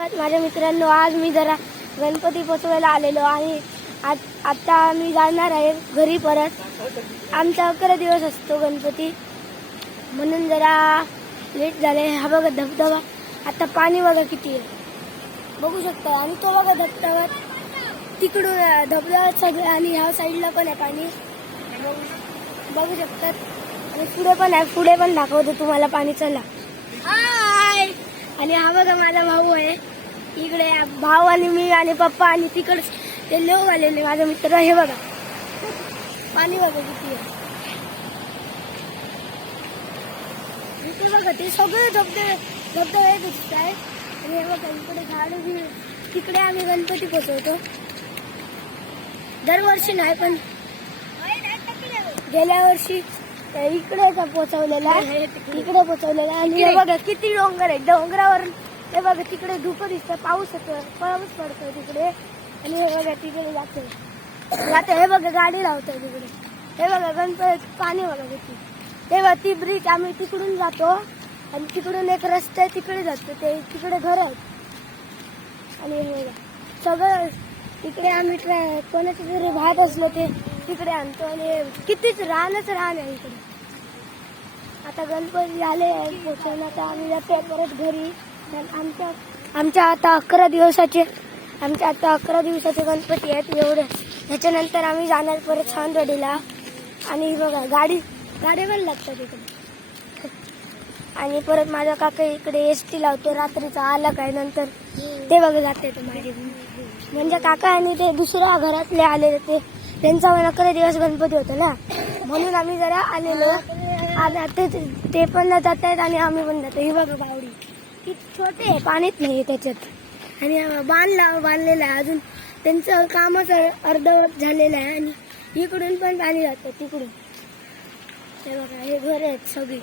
माझ्या मित्रांनो, आज मी जरा गणपती पोचवायला आलेलो आणि आता मी जाणार आहे घरी परत. आमचा 11 दिवस असतो गणपती, म्हणून जरा लेट झाले. हा बघा धबधबा, आता पाणी बघा किती आहे, बघू शकता. आणि तो बघा धबधबा तिकडून धबधबा सगळं, आणि ह्या साईडला पण आहे पाणी, बघू शकतात. आणि पुढे पण आहे, पुढे पण दाखवतो तुम्हाला पाणी. चला. हाय. आणि हा बघा माझा भाऊ आहे इकडे, भाऊ आणि मी आणि पप्पा, आणि तिकडे ते लोक आलेले माझा मित्र. हे बघा पाणी बघा किती आहे, इकडे बघा ते सगळे धबधबे दिसत आहे. आणि हे बघा इकडे झाड, तिकडे आम्ही गणपती पोचवतो दरवर्षी, नाही पण गेल्या वर्षी इकडे पोचवलेला आहे, इकडे पोचवलेला आहे. आणि हे बघा किती डोंगर आहे, डोंगरावर हे बघा तिकडे धुकं दिसतं, पाऊस पडतोय तिकडे. आणि हे बघा तिकडे जाते हे बघा गाडी लावतोय तिकडे. हे बघा गणपती, पाणी बघा किती. हे बघा ती ब्रिज, आम्ही तिकडून जातो आणि तिकडून एक रस्ता आहे तिकडे जातो, ते तिकडे घर आहेत. आणि हे बघा सगळं तिकडे आम्ही कोणाच्या तरी भात असलो ते तिकडे आणतो. आणि कितीच रानच रान आहे इकडे. आता गणपती आले पोचवून, आता आम्ही जातो परत घरी. आमच्या आता 11 दिवसाचे गणपती आहेत एवढे. त्याच्यानंतर आम्ही जाणार परत सावंतवाडीला. आणि बघा गाडी पण लागतात इकडे. आणि परत माझा काका इकडे एसटी लावतो रात्रीचा, आला काय नंतर ते बघा जाते माझे. म्हणजे काका आणि ते दुसऱ्या घरातले आले, ते त्यांचा 11 दिवस गणपती होता ना, म्हणून आम्ही जरा आलेलो. ते पण जात आहेत आणि आम्ही पण जातो. ही बघा बावडी किती छोटे आहे, पाणीच नाही त्याच्यात. आणि बांधलेला आहे अजून, त्यांचं कामच अर्धवट झालेलं आहे. आणि इकडून पण पाणी जातं तिकडून. हे बघा हे घर आहेत सगळी.